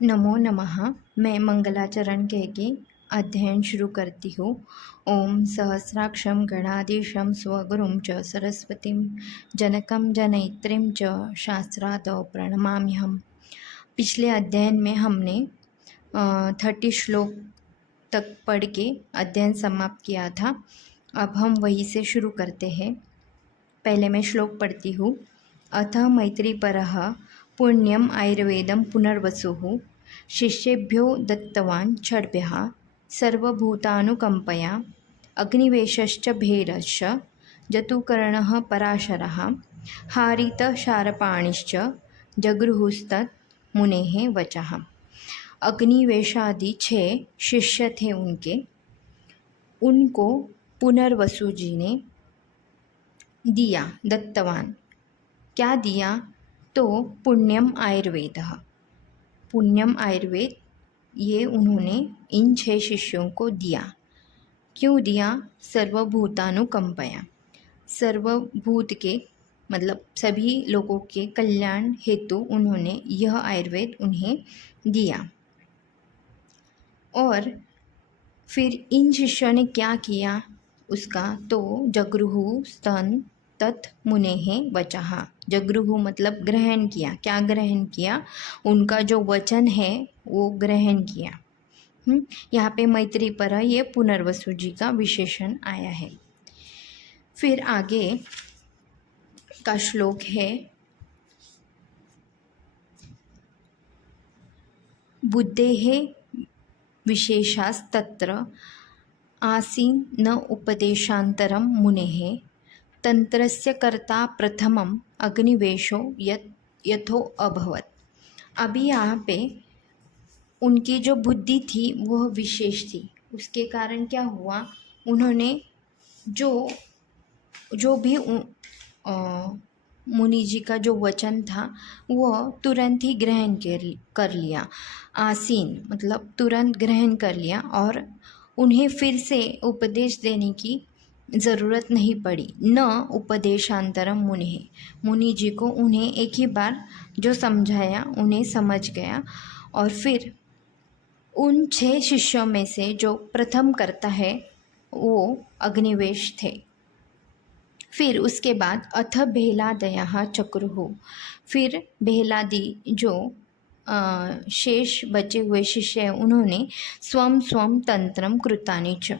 नमो नमः। मैं मंगलाचरण कह के अध्ययन शुरू करती हूँ। ओम सहस्राक्षं गणाधीशं स्वगुरुं च सरस्वतीं जनकं जनयित्रीं च शास्त्रादौ प्रणमाम्यहम्। पिछले अध्ययन में हमने 30 श्लोक तक पढ़ के अध्ययन समाप्त किया था। अब हम वही से शुरू करते हैं। पहले मैं श्लोक पढ़ती हूँ। अथ मैत्रीपरः पुण्यम आयुर्वेदम पुनर्वसुः शिष्येभ्यो दत्तवान् षड्भ्यः सर्वभूतानुकम्पया अग्निवेशश्च भेरश्च जतुकर्णः पराशरः हारितशारपाणिश्च जगृहुस्तत् मुनेः वचः। अग्निवेशादि 6 शिष्य थे उनको पुनर्वसु जी ने दिया, दत्तवान। क्या दिया? तो पुण्यम आयुर्वेद, पुण्यम आयुर्वेद ये उन्होंने इन 6 शिष्यों को दिया। क्यों दिया? सर्वभूतानुकंपया, सर्वभूत के मतलब सभी लोगों के कल्याण हेतु उन्होंने यह आयुर्वेद उन्हें दिया। और फिर इन शिष्यों ने क्या किया उसका? तो जगृहु स्तन तत् मुनेः वचः। जगृहु मतलब ग्रहण किया। क्या ग्रहण किया? उनका जो वचन है वो ग्रहण किया। यहाँ पे मैत्री पर ये पुनर्वसु जी का विशेषण आया है। फिर आगे का श्लोक है बुद्धेः विशेषास्तत्र आसीन न उपदेशांतरम मुनेः तंत्रस्य कर्ता प्रथमम अग्निवेशो यथो अभवत। अभी यहाँ पे उनकी जो बुद्धि थी वह विशेष थी। उसके कारण क्या हुआ? उन्होंने जो भी मुनि जी का जो वचन था वह तुरंत ही ग्रहण कर लिया। आसीन मतलब तुरंत ग्रहण कर लिया और उन्हें फिर से उपदेश देने की ज़रूरत नहीं पड़ी। न उपदेशांतरम मुनि जी को उन्हें एक ही बार जो समझाया उन्हें समझ गया। और फिर उन 6 शिष्यों में से जो प्रथम करता है वो अग्निवेश थे। फिर उसके बाद अथ बेहलादयः चक्रुः, फिर बेहलादी जो शेष बचे हुए शिष्य हैं उन्होंने स्वम स्वम तंत्रम कृतानि च।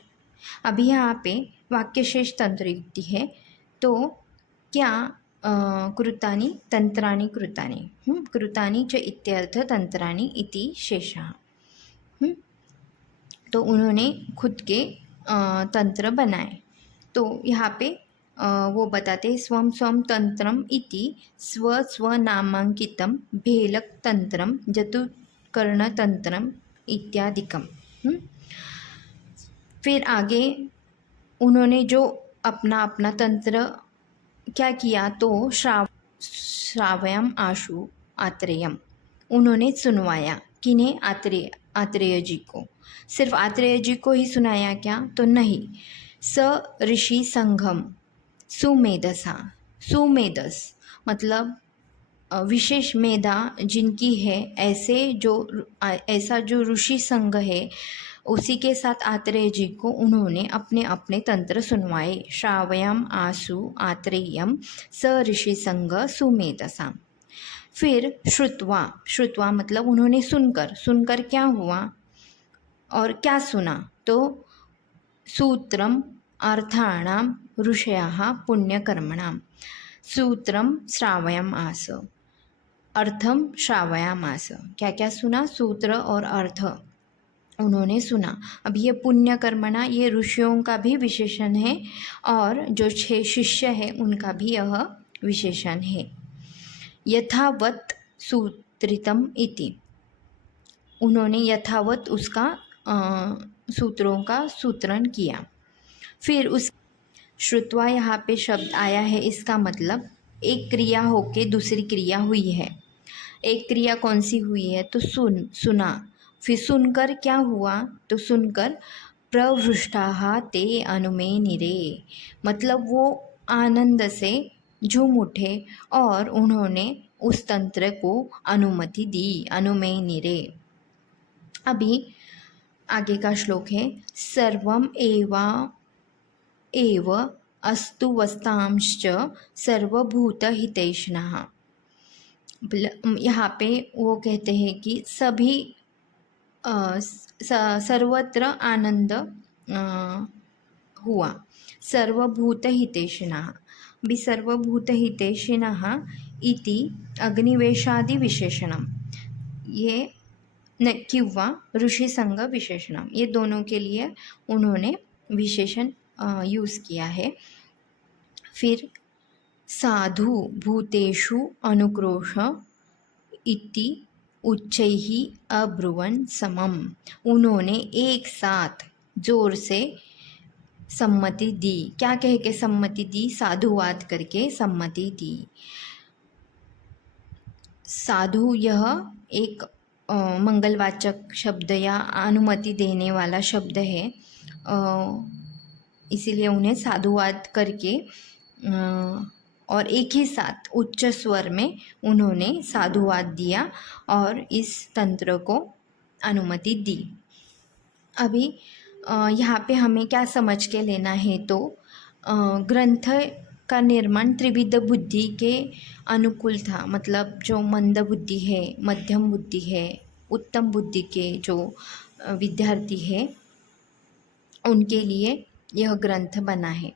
अभी यहाँ पे वाक्यशेष तंत्र युक्ति है। तो क्या कृतानि तंत्राणि कृतानि, कृतानि च इत्यर्थ तंत्राणि इति शेषः। तो उन्होंने खुद के तंत्र बनाए। तो यहाँ पे वो बताते स्वम स्वम तंत्रम इति स्वस्वनामांकितम भेलक तंत्रम जतुकर्ण तंत्रम इत्यादिकम। फिर आगे उन्होंने जो अपना अपना तंत्र क्या किया? तो श्रावयम आशु आत्रेयम, उन्होंने सुनवाया। किन्हें? आत्रेय जी को। सिर्फ आत्रेय जी को ही सुनाया क्या? तो नहीं। स ऋषि संघम सुमेधसा, सुमेधस मतलब विशेष मेधा जिनकी है, ऐसा जो ऋषि संघ है उसी के साथ आत्रेय जी को उन्होंने अपने अपने तंत्र सुनवाए। श्रावयम आसु आत्रेयम स ऋषि संघ सुमेधसा। फिर श्रुत्वा मतलब उन्होंने सुनकर क्या हुआ और क्या सुना? तो सूत्रम अर्थाणाम ऋषयः पुण्यकर्मणाम, सूत्रम श्रावयम आस, अर्थम श्रावयाम आस। क्या क्या सुना? सूत्र और अर्थ उन्होंने सुना। अब ये पुण्यकर्मणा ये ऋषियों का भी विशेषण है और जो 6 शिष्य है उनका भी यह विशेषण है। यथावत सूत्रितम इति, उन्होंने यथावत उसका सूत्रों का सूत्रण किया। फिर उस श्रुत्वा यहाँ पे शब्द आया है, इसका मतलब एक क्रिया होके दूसरी क्रिया हुई है। एक क्रिया कौन सी हुई है? तो सुना। फिर सुनकर क्या हुआ? तो सुनकर प्रवृष्टाः ते अनुमे निरे, मतलब वो आनंद से झूम उठे और उन्होंने उस तंत्र को अनुमति दी। अनुमे निरे अभी आगे का श्लोक है, सर्वम एव अस्तु वस्तांश्च सर्वभूतहितैषिणः। यहाँ पे वो कहते हैं कि सभी सर्वत्र आनंद हुआ। सर्वभूतहितैषिणः भी सर्वभूतहितैषिणः इति अग्निवेशादिविशेषणम, ये न किंवा ऋषिसंग विशेषणम, ये दोनों के लिए उन्होंने विशेषण यूज़ किया है। फिर साधु भूतेषु अनुक्रोश इति उच्चैः अब्रुवन् समम, उन्होंने एक साथ जोर से सम्मति दी। क्या कह के सम्मति दी? साधुवाद करके सम्मति दी। साधु यह एक मंगलवाचक शब्द या अनुमति देने वाला शब्द है, इसीलिए उन्हें साधुवाद करके और एक ही साथ उच्च स्वर में उन्होंने साधुवाद दिया और इस तंत्र को अनुमति दी। अभी यहाँ पे हमें क्या समझ के लेना है, तो ग्रंथ का निर्माण त्रिविध बुद्धि के अनुकूल था। मतलब जो मंद बुद्धि है, मध्यम बुद्धि है, उत्तम बुद्धि के जो विद्यार्थी है, उनके लिए यह ग्रंथ बना है।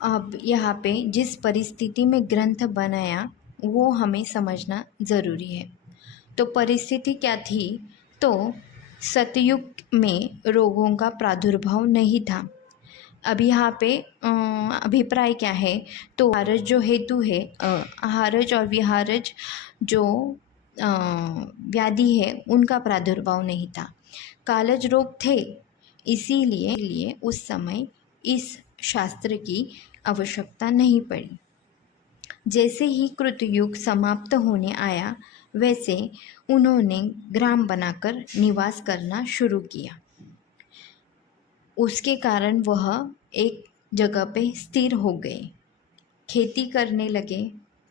अब यहाँ पे जिस परिस्थिति में ग्रंथ बनाया वो हमें समझना ज़रूरी है। तो परिस्थिति क्या थी? तो सतयुग में रोगों का प्रादुर्भाव नहीं था। अभी यहाँ पे अभिप्राय क्या है? तो आहारज जो हेतु है, आहारज और विहारज जो व्याधि है, उनका प्रादुर्भाव नहीं था। कालज रोग थे, इसीलिए उस समय इस शास्त्र की आवश्यकता नहीं पड़ी। जैसे ही कृतयुग समाप्त होने आया, वैसे उन्होंने ग्राम बनाकर निवास करना शुरू किया। उसके कारण वह एक जगह पे स्थिर हो गए, खेती करने लगे।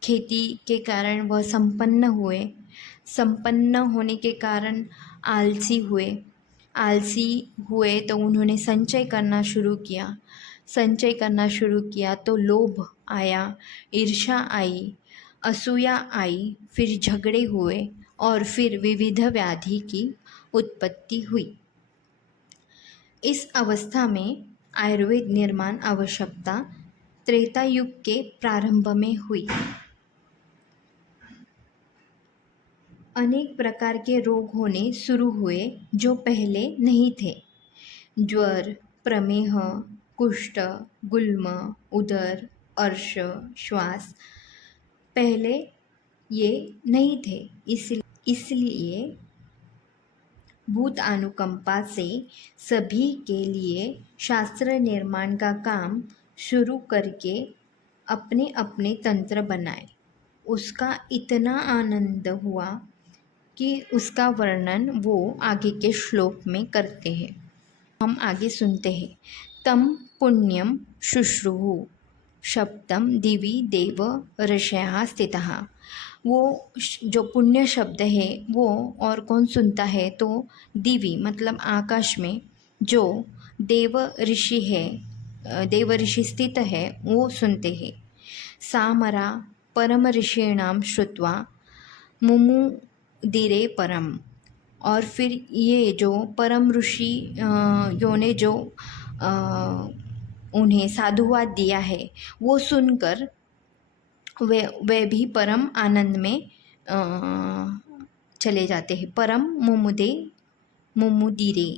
खेती के कारण वह संपन्न हुए। संपन्न होने के कारण आलसी हुए तो उन्होंने संचय करना शुरू किया। संचय करना शुरू किया तो लोभ आया, ईर्ष्या आई, असूया आई, फिर झगड़े हुए और फिर विविध व्याधि की उत्पत्ति हुई। इस अवस्था में आयुर्वेद निर्माण आवश्यकता त्रेता युग के प्रारंभ में हुई। अनेक प्रकार के रोग होने शुरू हुए जो पहले नहीं थे। ज्वर, प्रमेह, कुष्ठ, गुल्म, उदर, अर्श, श्वास, पहले ये नहीं थे। इसलिए भूत अनुकंपा से सभी के लिए शास्त्र निर्माण का काम शुरू करके अपने अपने तंत्र बनाए। उसका इतना आनंद हुआ कि उसका वर्णन वो आगे के श्लोक में करते हैं। हम आगे सुनते हैं। तम पुण्यम शुश्रुः शब्दम दिवि देव ऋषयः स्थितः। वो जो पुण्य शब्द है वो और कौन सुनता है? तो दिवि मतलब आकाश में जो देव ऋषि है, देव ऋषि स्थित है, वो सुनते हैं। सामरा परम ऋषीणाम श्रुत्वा मुमुदिरे परम। और फिर ये जो परम ऋषि यों ने जो उन्हें साधुवाद दिया है, वो सुनकर वे भी परम आनंद में चले जाते हैं। परम मुमुदिरे,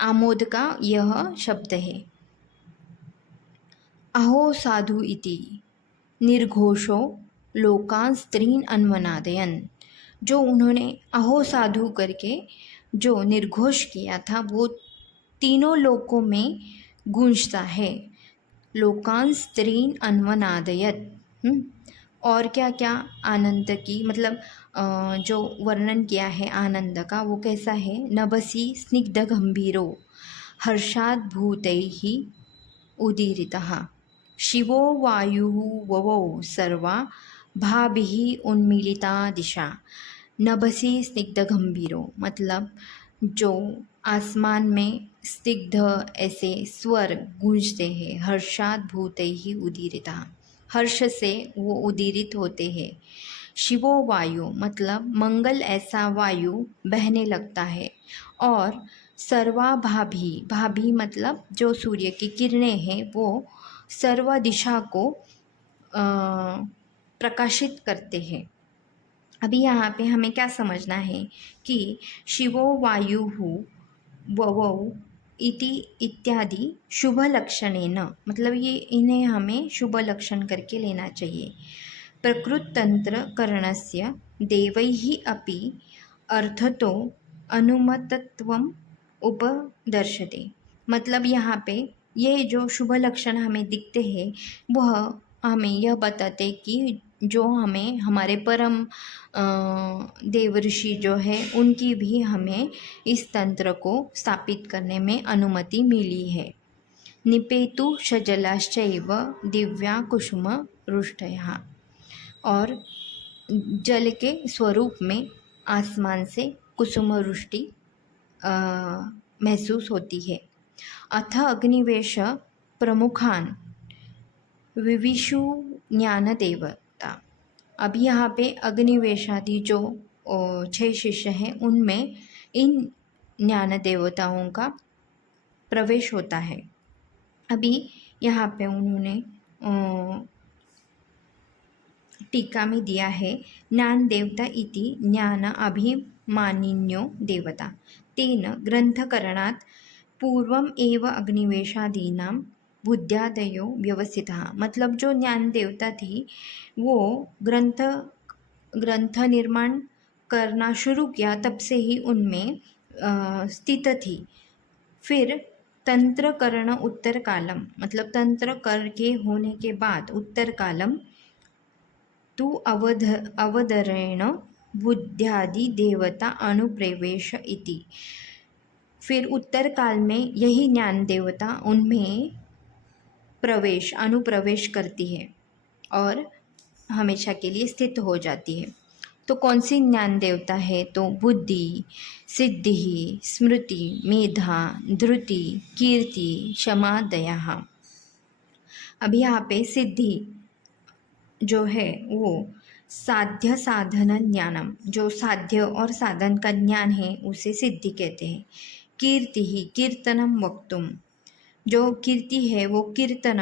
आमोद का यह शब्द है। अहो साधु इति निर्घोषो लोकान् स्त्रीन् अन्वनादयन्। जो उन्होंने अहो साधु करके जो निर्घोष किया था, वो तीनों लोकों में गूंजता है। लोकान् स्त्रीन् अन्वनादयत्। और क्या क्या आनंद की, मतलब जो वर्णन किया है आनंद का, वो कैसा है? नभसि स्निग्ध गंभीरो हर्षाद भूतैः उदीरितः शिवो वायुः ववौ सर्वा भाभिः उन्मीलिता दिशा। नभसी स्निग्ध गंभीरो, मतलब जो आसमान में स्निग्ध ऐसे स्वर गूंजते हैं। हर्षात भूतैः उदीरितः, हर्ष से वो उदीरित होते हैं। शिवो वायु, मतलब मंगल ऐसा वायु बहने लगता है। और सर्वा भाभी, भाभी मतलब जो सूर्य की किरणें हैं वो सर्व दिशा को प्रकाशित करते हैं। अभी यहाँ पे हमें क्या समझना है कि शिवो वायुः ववौ इति इत्यादि शुभ लक्षणेन, मतलब ये इन्हें हमें शुभ लक्षण करके लेना चाहिए। प्रकृततन्त्रकरणस्य देवैः अपि अर्थतो अनुमतत्वम उपदर्शते, मतलब यहाँ पे ये जो शुभ लक्षण हमें दिखते हैं वह हमें यह बताते कि जो हमें हमारे परम देव ऋषि जो है उनकी भी हमें इस तंत्र को स्थापित करने में अनुमति मिली है। निपेतु शजलाश्चैव दिव्या कुसुम रुष्टयः, और जल के स्वरूप में आसमान से कुसुम वृष्टि महसूस होती है। अथ अग्निवेश प्रमुखान विविशु ज्ञान देवता, अभी यहाँ पे अग्निवेशादि जो 6 शिष्य हैं उनमें इन ज्ञान देवताओं का प्रवेश होता है। अभी यहाँ पे उन्होंने टीका में दिया है, ज्ञान देवता इति ज्ञान अभिमानिन्यो देवता तेन ग्रंथकरणात् पूर्वम एव अग्निवेशादीनां बुद्ध्यादयो व्यवस्थितः, मतलब जो ज्ञान देवता थी वो ग्रंथ निर्माण करना शुरू किया तब से ही उनमें स्थित थी। फिर तंत्रकरण उत्तर कालम, मतलब तंत्र कर के होने के बाद उत्तर कालम तु अवधरेण बुद्ध्यादि देवता अनुप्रवेश इति, फिर उत्तर काल में यही ज्ञान देवता उनमें अनुप्रवेश करती है और हमेशा के लिए स्थित हो जाती है। तो कौन सी ज्ञान देवता है? तो बुद्धि, सिद्धि, स्मृति, मेधा, धृति, कीर्ति, क्षमा, दया। अभी यहाँ पे सिद्धि जो है वो साध्य साधन ज्ञानम, जो साध्य और साधन का ज्ञान है उसे सिद्धि कहते हैं। कीर्ति ही कीर्तनम वक्तुम, जो कीर्ति है वो कीर्तन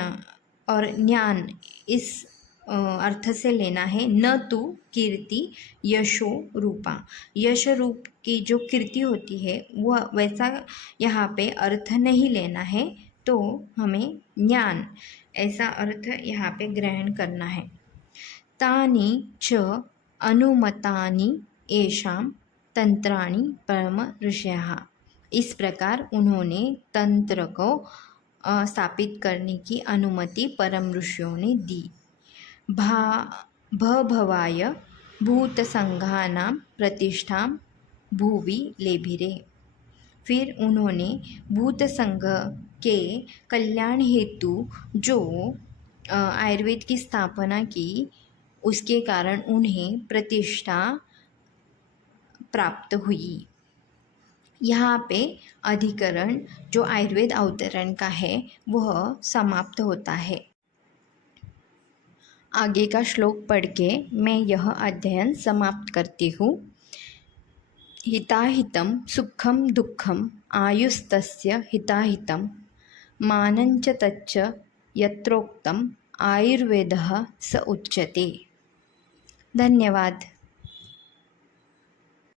और ज्ञान इस अर्थ से लेना है। न तो कीर्ति यशो रूपा, यश रूप की जो कीर्ति होती है वह वैसा यहाँ पे अर्थ नहीं लेना है, तो हमें ज्ञान ऐसा अर्थ यहाँ पे ग्रहण करना है। तानि च अनुमतानि येषां तंत्राणि परम ऋषयः, इस प्रकार उन्होंने तंत्र को स्थापित करने की अनुमति परम ऋषियों ने दी। भवाय भूतसंघानां प्रतिष्ठा भुवि लेभिरे, फिर उन्होंने भूत संघ के कल्याण हेतु जो आयुर्वेद की स्थापना की उसके कारण उन्हें प्रतिष्ठा प्राप्त हुई। यहाँ पे अधिकरण जो आयुर्वेद अवतरण का है वह समाप्त होता है। आगे का श्लोक पढ़ के मैं यह अध्ययन समाप्त करती हूँ। हिताहितं सुखं दुःखम् आयुस्तस्य हिताहितं मानञ्च तच्च यत्रोक्तम् आयुर्वेदः स उच्यते। धन्यवाद।